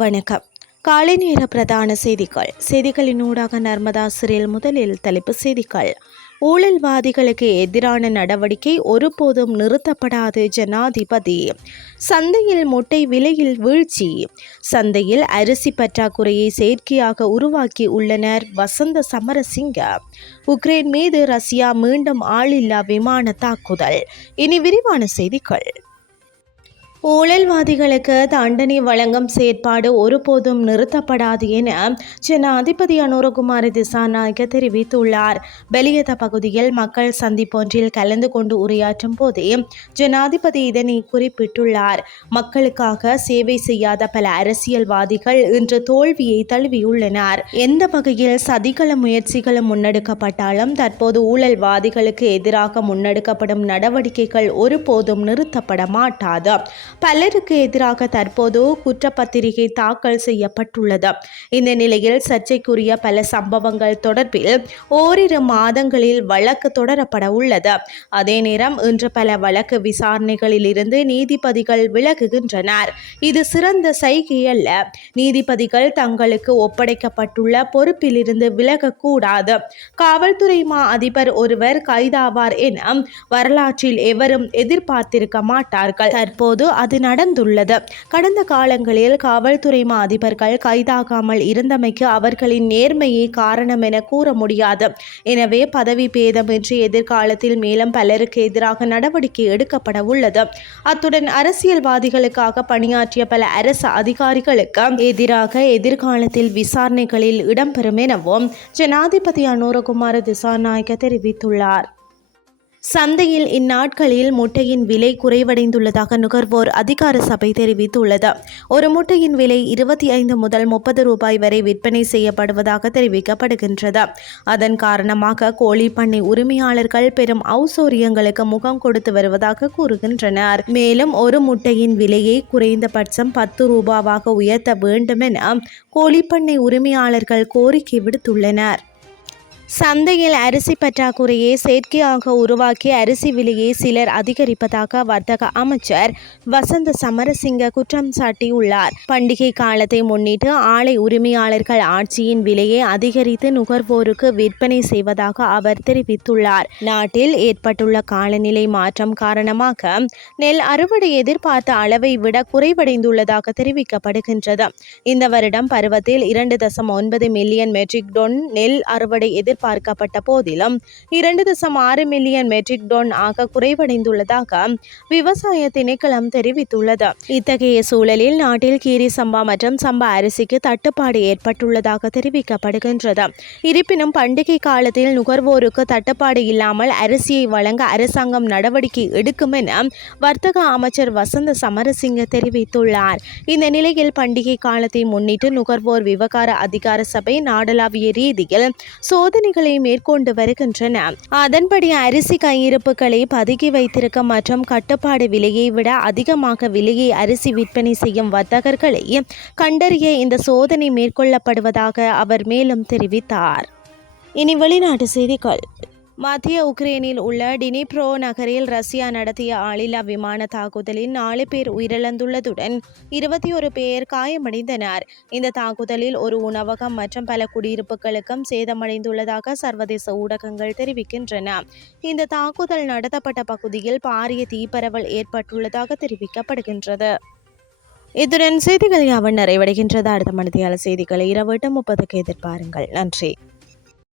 வணக்கம். காலை நேர பிரதான செய்திகள். செய்திகளின் ஊடாக நர்மதா சிறையில் முதலில் தலைப்பு செய்திகள். ஊழல்வாதிகளுக்கு எதிரான நடவடிக்கை ஒருபோதும் நிறுத்தப்படாது ஜனாதிபதி. சந்தையில் முட்டை விலையில் வீழ்ச்சி. சந்தையில் அரிசி பற்றாக்குறையை செயற்கையாக உருவாக்கி உள்ளனர் வசந்த சமரசிங்க. உக்ரைன் மீது ரஷ்யா மீண்டும் ஆளில்லா விமான தாக்குதல். இனி விரிவான செய்திகள். ஊழல்வாதிகளுக்கு தண்டனை வழங்கும் செயற்பாடு ஒருபோதும் நிறுத்தப்படாது என ஜனாதிபதி அனுரகுமார திசாநாயக தெரிவித்துள்ளார். பெலியத பகுதியில் மக்கள் சந்திப்பொன்றில் கலந்து கொண்டு உரையாற்றும் போதே ஜனாதிபதி இதனை குறிப்பிட்டுள்ளார். மக்களுக்காக சேவை செய்யாத பல அரசியல்வாதிகள் இன்று தோல்வியை தழுவியுள்ளனர். எந்த வகையில் சதிகள முயற்சிகளும் முன்னெடுக்கப்பட்டாலும் தற்போது ஊழல்வாதிகளுக்கு எதிராக முன்னெடுக்கப்படும் நடவடிக்கைகள் ஒருபோதும் நிறுத்தப்பட மாட்டாது. பலருக்கு எதிராக தற்போது குற்றப்பத்திரிகை தாக்கல் செய்யப்பட்டுள்ளது. இந்த நிலையில் சர்ச்சைக்குரிய பல சம்பவங்கள் தொடர்பில் ஓரிரு மாதங்களில் வழக்கு தொடரப்பட உள்ளது. அதே நேரம் இன்று பல வழக்கு விசாரணைகளில் இருந்து நீதிபதிகள் விலகுகின்றனர். இது சிறந்த செய்கை அல்ல. நீதிபதிகள் தங்களுக்கு ஒப்படைக்கப்பட்டுள்ள பொறுப்பிலிருந்து விலகக்கூடாது. காவல்துறை மா அதிபர் ஒருவர் கைதாவார் என வரலாற்றில் எவரும் எதிர்பார்த்திருக்க மாட்டார்கள். தற்போது அது நடந்துள்ளது. கடந்த காலங்களில் காவல்துறை மா அதிபர்கள் கைதாகாமல் இருந்தமைக்கு அவர்களின் நேர்மையே காரணம் என கூற முடியாது. எனவே பதவி பேதமின்றி எதிர்காலத்தில் மேலும் பலருக்கு எதிராக நடவடிக்கை எடுக்கப்பட உள்ளது. அத்துடன் அரசியல்வாதிகளுக்காக பணியாற்றிய பல அரசு அதிகாரிகளுக்கு எதிராக எதிர்காலத்தில் விசாரணைகளில் இடம்பெறும் எனவும் ஜனாதிபதி அனுரகுமார திசாநாயக்க தெரிவித்துள்ளார். சந்தையில் இந்நாட்களில் முட்டையின் விலை குறைவடைந்துள்ளதாக நுகர்வோர் அதிகார சபை தெரிவித்துள்ளது. ஒரு முட்டையின் விலை இருபத்தி ஐந்து முதல் முப்பது ரூபாய் வரை விற்பனை செய்யப்படுவதாக தெரிவிக்கப்படுகின்றது. அதன் காரணமாக கோழி பண்ணை உரிமையாளர்கள் பெரும் ஔசோரியங்களுக்கு முகம் கொடுத்து வருவதாக கூறுகின்றனர். மேலும் ஒரு முட்டையின் விலையை குறைந்தபட்சம் பத்து ரூபாவாக உயர்த்த வேண்டும் என கோழிப்பண்ணை உரிமையாளர்கள் கோரிக்கை விடுத்துள்ளனர். சந்தையில் அரிசி பற்றாக்குறையை செயற்கையாக உருவாக்கி அரிசி விலையை சிலர் அதிகரிப்பதாக வர்த்தக அமைச்சர் வசந்த சமரசிங்க குற்றம் சாட்டியுள்ளார். பண்டிகை காலத்தை முன்னிட்டு ஆலை உரிமையாளர்கள் ஆட்சியின் விலையை அதிகரித்து நுகர்வோருக்கு விற்பனை செய்வதாக அவர் தெரிவித்துள்ளார். நாட்டில் ஏற்பட்டுள்ள காலநிலை மாற்றம் காரணமாக நெல் அறுவடை எதிர்பார்த்த அளவை விட குறைவடைந்துள்ளதாக தெரிவிக்கப்படுகின்றது. இந்த வருடம் பருவத்தில் இரண்டு தசம் ஒன்பது மில்லியன் மெட்ரிக் டன் நெல் அறுவடை எதிர் எதிர்பார்க்கப்பட்ட போதிலும் இரண்டு தசம் ஆறு மில்லியன் மெட்ரிக் டன் ஆக குறைவடைந்துள்ளதாக விவசாய திணைக்களம் தெரிவித்துள்ளது. இத்தகைய சூழலில் நாட்டில் கீரி சம்பா மற்றும் சம்பா அரிசிக்கு தட்டுப்பாடு ஏற்பட்டுள்ளதாக தெரிவிக்கப்படுகின்றது. இருப்பினும் பண்டிகை காலத்தில் நுகர்வோருக்கு தட்டுப்பாடு இல்லாமல் அரிசியை வழங்க அரசாங்கம் நடவடிக்கை எடுக்கும் என வர்த்தக அமைச்சர் வசந்த சமரசிங்க தெரிவித்துள்ளார். இந்த நிலையில் பண்டிகை காலத்தை முன்னிட்டு நுகர்வோர் விவகார அதிகார சபை நாடளாவிய ரீதியில் சோதனை சோதனைகளை மேற்கொண்டு வருகின்றன. அதன்படி அரிசி கையிருப்புகளை பதுக்கி வைத்திருக்க மற்றும் கட்டுப்பாடு விலையை விட அதிகமாக விலையை அரிசி விற்பனை செய்யும் வர்த்தகர்களை கண்டறிய இந்த சோதனை மேற்கொள்ளப்படுவதாக அவர் மேலும் தெரிவித்தார். இனி வெளிநாட்டு செய்திகள். மத்திய உக்ரைனில் உள்ள டினிப்ரோ நகரில் ரஷ்யா நடத்திய ஆளில்லா விமான தாக்குதலில் நாலு பேர் உயிரிழந்துள்ளதுடன் இருபத்தி ஒரு பேர் காயமடைந்தனர். இந்த தாக்குதலில் ஒரு உணவகம் மற்றும் பல குடியிருப்புகளுக்கும் சேதமடைந்துள்ளதாக சர்வதேச ஊடகங்கள் தெரிவிக்கின்றன. இந்த தாக்குதல் நடத்தப்பட்ட பகுதியில் பாரிய தீப்பரவல் ஏற்பட்டுள்ளதாக தெரிவிக்கப்படுகின்றது. இத்துடன் செய்திகள் யாவன் நிறைவடைகின்றது. அடுத்த மனதியால் செய்திகளை இரவு எட்டு முப்பதுக்கு எதிர்பாருங்கள். நன்றி.